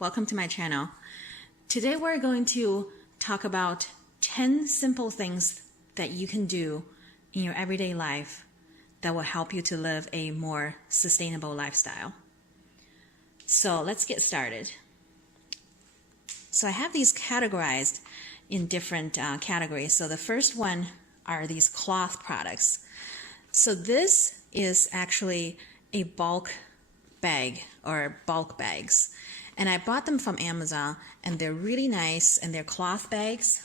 welcome to my channel. Today we're going to talk about 10 simple things that you can do in your everyday life that will help you to live a more sustainable lifestyle. So let's get started. So I have these categorized in different categories. So the first one are these cloth products. So this is actually a bulk bag or bulk bags. And I bought them from Amazon and they're really nice and they're cloth bags.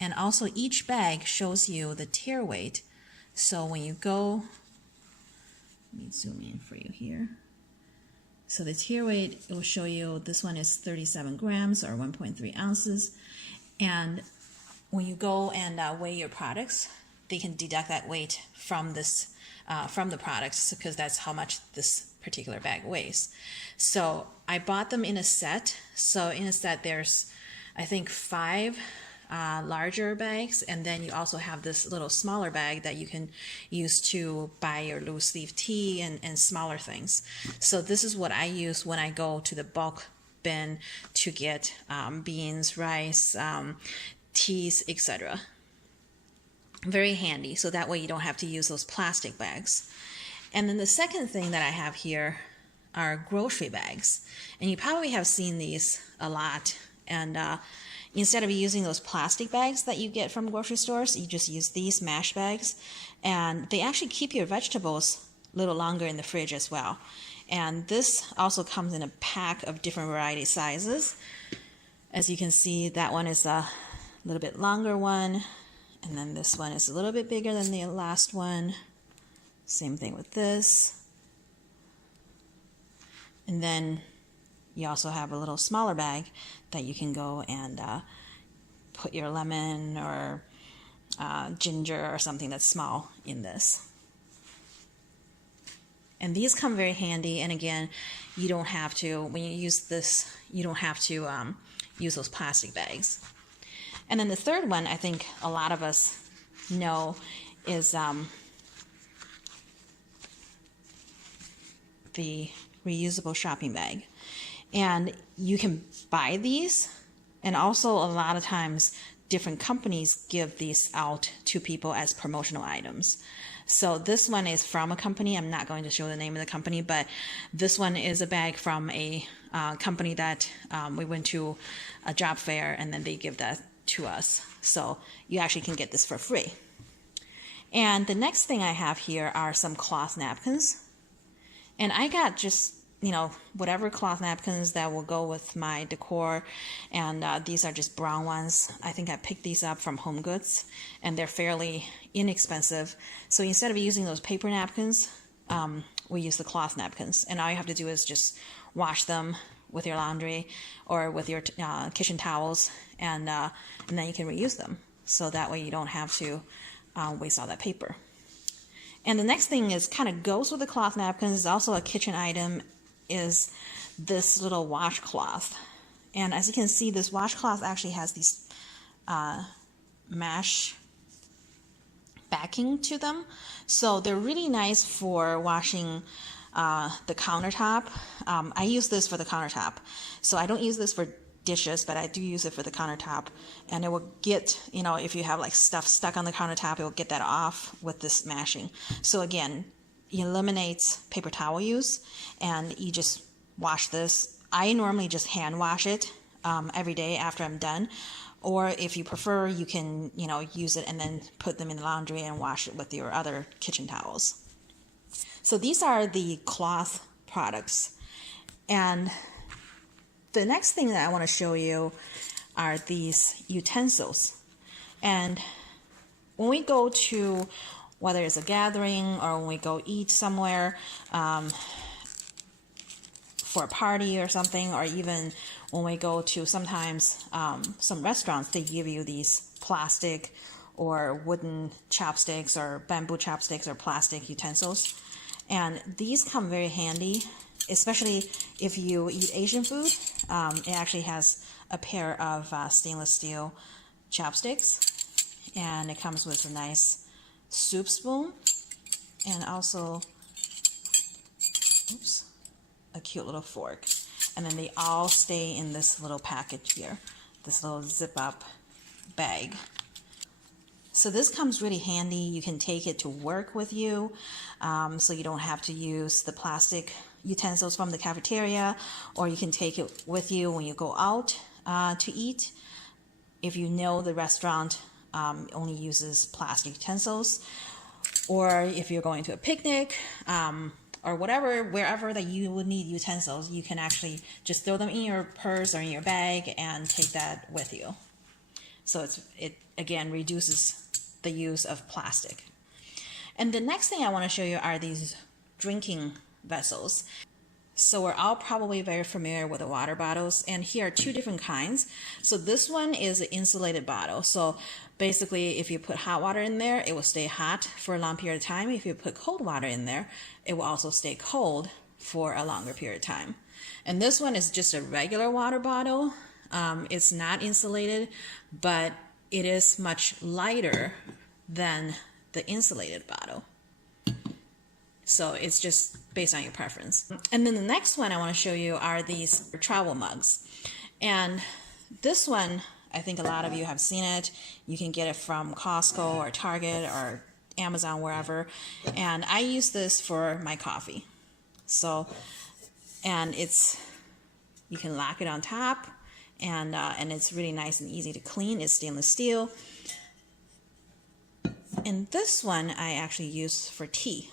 And also each bag shows you the tear weight. So when you go, let me zoom in for you here. So the tear weight, it will show you this one is 37 grams or 1.3 ounces. And when you go and weigh your products, they can deduct that weight from this from the products because that's how much this particular bag weighs. So I bought them in a set. So in a set there's I think 5 larger bags, and then you also have this little smaller bag that you can use to buy your loose sleeve tee and smaller things. So this is what I use when I go to the bulk bin to get beans, rice, teas, etc. Very handy, so that way you don't have to use those plastic bags. And then the second thing that I have here are grocery bags, and you probably have seen these a lot. And instead of using those plastic bags that you get from grocery stores, you just use these mesh bags, and they actually keep your vegetables a little longer in the fridge as well. And this also comes in a pack of different variety sizes. As you can see, that one is a little bit longer one, and then this one is a little bit bigger than the last one. Same thing with this. And then you also have a little smaller bag that you can go and put your lemon or ginger or something that's small in this. And these come very handy, and again, you don't have to, when you use this, you don't have to use those plastic bags. And then the third one, I think a lot of us know, is the reusable shopping bag. And you can buy these, and also a lot of times different companies give these out to people as promotional items. So this one is from a company. I'm not going to show the name of the company, but this one is a bag from a company that we went to a job fair, and then they give that to us. So you actually can get this for free. And the next thing I have here are some cloth napkins. And I got just, whatever cloth napkins that will go with my decor. And these are just brown ones. I think I picked these up from Home Goods, and they're fairly inexpensive. So instead of using those paper napkins, we use the cloth napkins. And all you have to do is just wash them with your laundry or with your kitchen towels, and then you can reuse them. So that way you don't have to waste all that paper. And the next thing is kind of goes with the cloth napkins, is also a kitchen item, is this little washcloth. And as you can see, this washcloth actually has these mesh backing to them. So they're really nice for washing the countertop. I use this for the countertop. So I don't use this for dishes, but I do use it for the countertop. And it will get, if you have like stuff stuck on the countertop, it will get that off with this mashing. So again, it eliminates paper towel use, and you just wash this. I normally just hand wash it every day after I'm done. Or if you prefer, you can, use it and then put them in the laundry and wash it with your other kitchen towels. So these are the cloth products. And the next thing that I want to show you are these utensils. And when we go to, whether it's a gathering or when we go eat somewhere for a party or something, or even when we go to sometimes some restaurants, they give you these plastic or wooden chopsticks or bamboo chopsticks or plastic utensils. And these come very handy, especially if you eat Asian food. It actually has a pair of stainless steel chopsticks, and it comes with a nice soup spoon and also a cute little fork. And then they all stay in this little package here, this little zip up bag. So this comes really handy. You can take it to work with you, so you don't have to use the plastic utensils from the cafeteria, or you can take it with you when you go out to eat. If you know the restaurant only uses plastic utensils, or if you're going to a picnic, or whatever, wherever that you would need utensils, you can actually just throw them in your purse or in your bag and take that with you. So it again reduces the use of plastic. And the next thing I want to show you are these drinking vessels. So we're all probably very familiar with the water bottles, and here are two different kinds. So this one is an insulated bottle. So basically, if you put hot water in there, it will stay hot for a long period of time. If you put cold water in there, it will also stay cold for a longer period of time. And this one is just a regular water bottle. It's not insulated, but it is much lighter than the insulated bottle. So it's just based on your preference. And then the next one I want to show you are these travel mugs. And this one, I think a lot of you have seen it. You can get it from Costco or Target or Amazon, wherever. And I use this for my coffee. So, and you can lock it on top, and it's really nice and easy to clean. It's stainless steel. And this one I actually use for tea,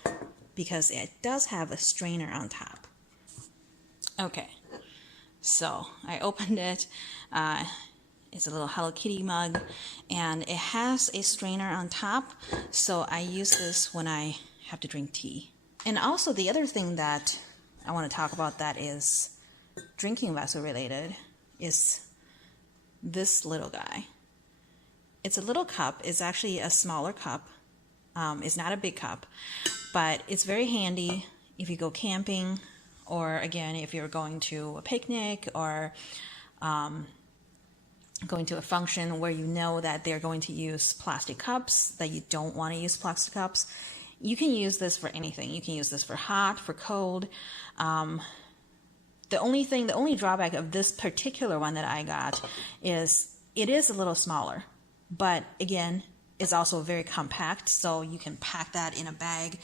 because it does have a strainer on top. Okay, so I opened it. It's a little Hello Kitty mug, and it has a strainer on top, so I use this when I have to drink tea. And also the other thing that I want to talk about that is drinking vessel related is this little guy. It's a little cup. It's actually a smaller cup. It's not a big cup, but it's very handy if you go camping, or again, if you're going to a picnic, or going to a function where you know that they're going to use plastic cups, that you don't want to use plastic cups. You can use this for anything. You can use this for hot, for cold. The only drawback of this particular one that I got is it is a little smaller, but again, it's also very compact, so you can pack that in a bag.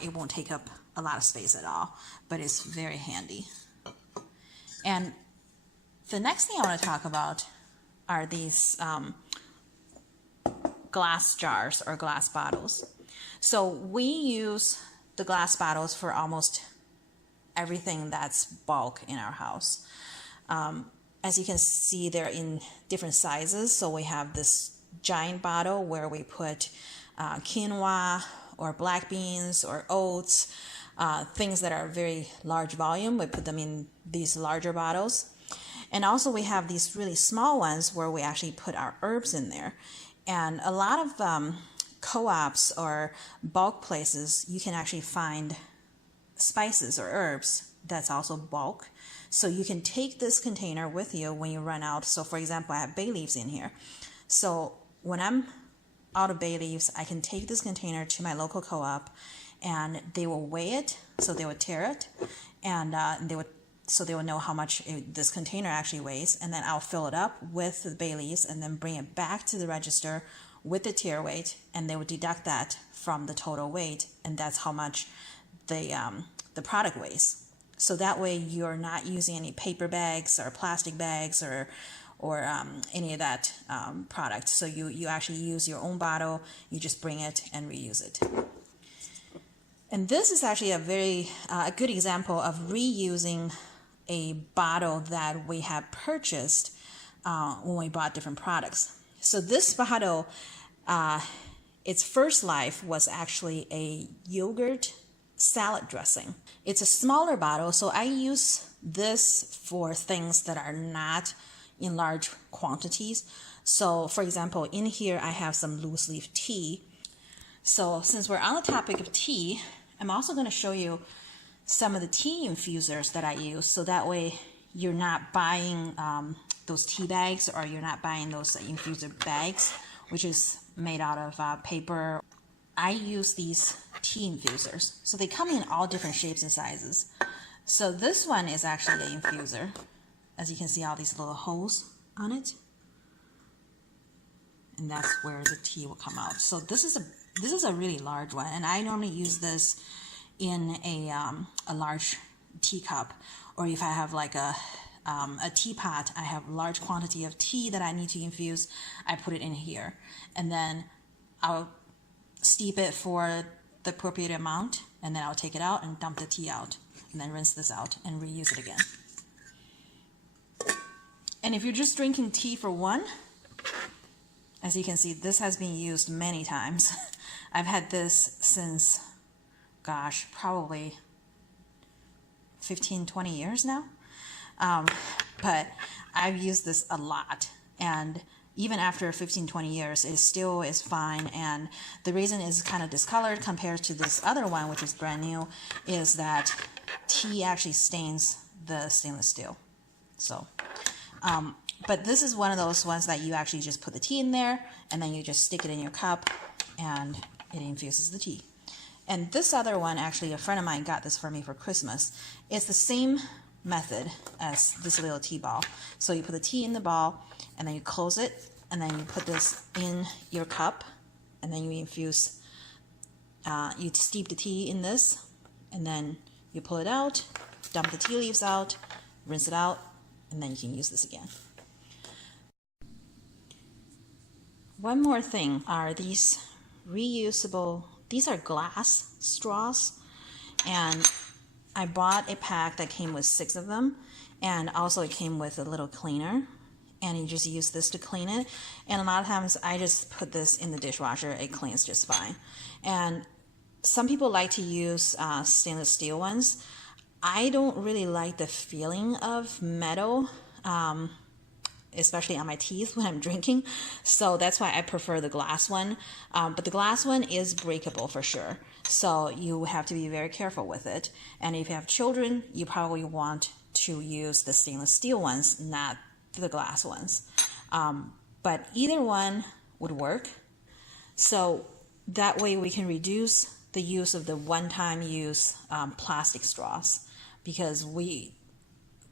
It won't take up a lot of space at all, but it's very handy. And the next thing I want to talk about are these glass jars or glass bottles. So we use the glass bottles for almost everything that's bulk in our house. As you can see, they're in different sizes. So we have this giant bottle where we put quinoa or black beans or oats, things that are very large volume. We put them in these larger bottles. And also we have these really small ones where we actually put our herbs in there. And a lot of co-ops or bulk places, you can actually find spices or herbs that's also bulk. So you can take this container with you when you run out. So for example, I have bay leaves in here. So when I'm out of bay leaves, I can take this container to my local co-op, and they will weigh it. So they would tear it, and they would know how much this container actually weighs, and then I'll fill it up with the bay leaves and then bring it back to the register with the tier weight, and they would deduct that from the total weight, and that's how much the product weighs. So that way you're not using any paper bags or plastic bags or any of that product. So you actually use your own bottle, you just bring it and reuse it. And this is actually a very good example of reusing a bottle that we have purchased when we bought different products. So this bottle, its first life was actually a yogurt salad dressing. It's a smaller bottle, so I use this for things that are not in large quantities. So for example, in here I have some loose leaf tea. So since we're on the topic of tea, I'm also going to show you some of the tea infusers that I use, so that way you're not buying those tea bags, or you're not buying those infuser bags, which is made out of paper. I use these tea infusers. So they come in all different shapes and sizes. So this one is actually an infuser. As you can see, all these little holes on it. And that's where the tea will come out. So this is a really large one, and I normally use this in a large teacup, or if I have like a teapot, I have large quantity of tea that I need to infuse, I put it in here, and then I'll steep it for the appropriate amount, and then I'll take it out and dump the tea out, and then rinse this out and reuse it again. And if you're just drinking tea for one, as you can see, this has been used many times. I've had this since, gosh, probably 15, 20 years now. But I've used this a lot, and even after 15, 20 years, it still is fine. And the reason it's kind of discolored compared to this other one, which is brand new, is that tea actually stains the stainless steel. So, but this is one of those ones that you actually just put the tea in there, and then you just stick it in your cup, and it infuses the tea. And this other one, actually, a friend of mine got this for me for Christmas. It's the same method as this little tea ball. So you put the tea in the ball, and then you close it, and then you put this in your cup, and then you infuse, you steep the tea in this, and then you pull it out, dump the tea leaves out, rinse it out, and then you can use this again. One more thing are these reusable, these are glass straws, and I bought a pack that came with 6 of them, and also it came with a little cleaner, and you just use this to clean it. And a lot of times I just put this in the dishwasher, it cleans just fine. And some people like to use stainless steel ones. I don't really like the feeling of metal, especially on my teeth when I'm drinking, so that's why I prefer the glass one. But the glass one is breakable for sure, so you have to be very careful with it. And if you have children, you probably want to use the stainless steel ones, not the glass ones. But either one would work, so that way we can reduce the use of the one-time use plastic straws, because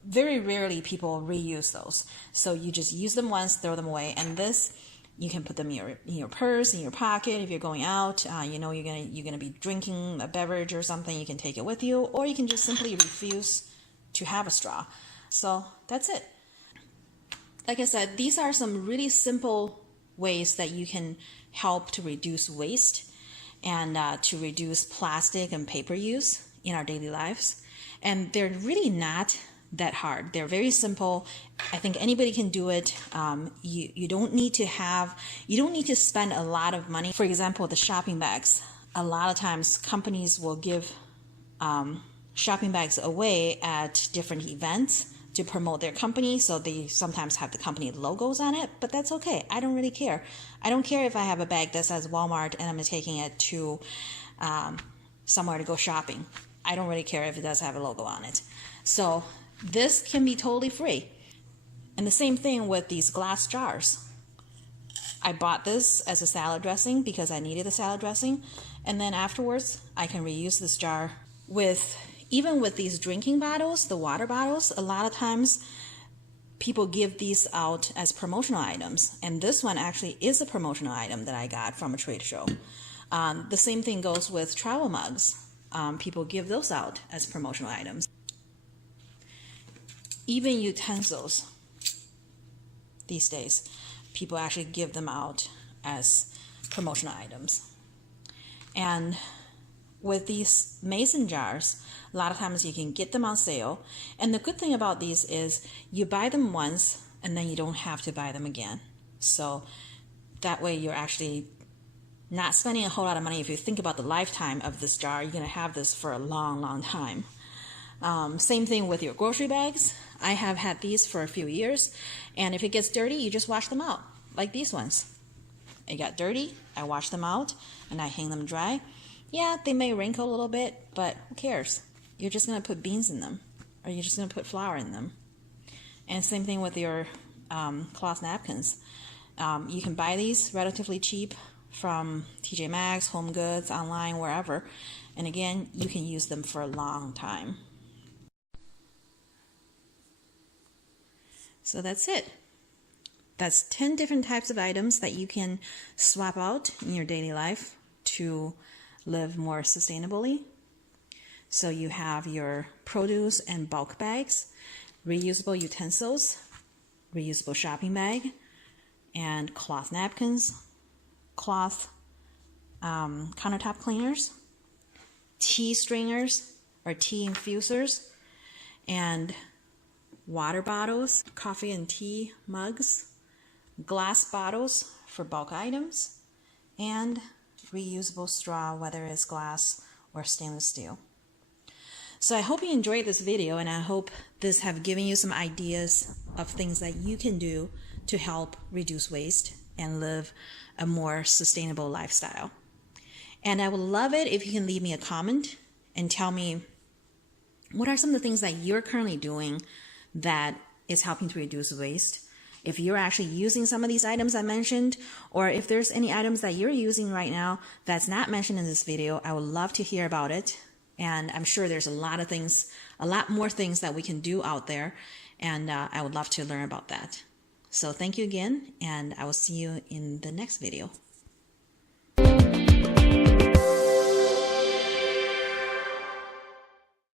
very rarely people reuse those. So you just use them once, throw them away. And this, you can put them in your purse, in your pocket. If you're going out, you know you're gonna be drinking a beverage or something, you can take it with you, or you can just simply refuse to have a straw. So that's it. Like I said, these are some really simple ways that you can help to reduce waste and to reduce plastic and paper use in our daily lives. And they're really not that hard. They're very simple. I think anybody can do it. You don't need to spend a lot of money. For example, the shopping bags. A lot of times companies will give shopping bags away at different events to promote their company, so they sometimes have the company logos on it, but that's okay. I don't really care. I don't care if I have a bag that says Walmart and I'm taking it to somewhere to go shopping. I don't really care if it does have a logo on it. So this can be totally free. And the same thing with these glass jars. I bought this as a salad dressing because I needed a salad dressing, and then afterwards I can reuse this jar. Even with these drinking bottles, the water bottles, a lot of times people give these out as promotional items, and this one actually is a promotional item that I got from a trade show. The same thing goes with travel mugs. People give those out as promotional items. Even utensils these days, people actually give them out as promotional items. And with these mason jars, a lot of times you can get them on sale. And the good thing about these is you buy them once and then you don't have to buy them again. So that way you're actually not spending a whole lot of money. If you think about the lifetime of this jar, you're going to have this for a long, long time. Same thing with your grocery bags. I have had these for a few years, and if it gets dirty, you just wash them out, like these ones. It got dirty, I wash them out, and I hang them dry. Yeah, they may wrinkle a little bit, but who cares? You're just going to put beans in them, or you're just going to put flour in them. And same thing with your cloth napkins. You can buy these relatively cheap from TJ Maxx, Home Goods, online, wherever. And again, you can use them for a long time. So that's it. That's 10 different types of items that you can swap out in your daily life to live more sustainably. So you have your produce and bulk bags, reusable utensils, reusable shopping bag, and cloth napkins, cloth countertop cleaners, tea stringers or tea infusers, and water bottles, coffee and tea mugs, glass bottles for bulk items, and reusable straw, whether it's glass or stainless steel. So I hope you enjoyed this video, and I hope this have given you some ideas of things that you can do to help reduce waste and live a more sustainable lifestyle. And I would love it if you can leave me a comment and tell me what are some of the things that you're currently doing that is helping to reduce waste. If you're actually using some of these items I mentioned, or if there's any items that you're using right now that's not mentioned in this video, I would love to hear about it. And I'm sure there's a lot more things that we can do out there, and I would love to learn about that. So thank you again, and I will see you in the next video.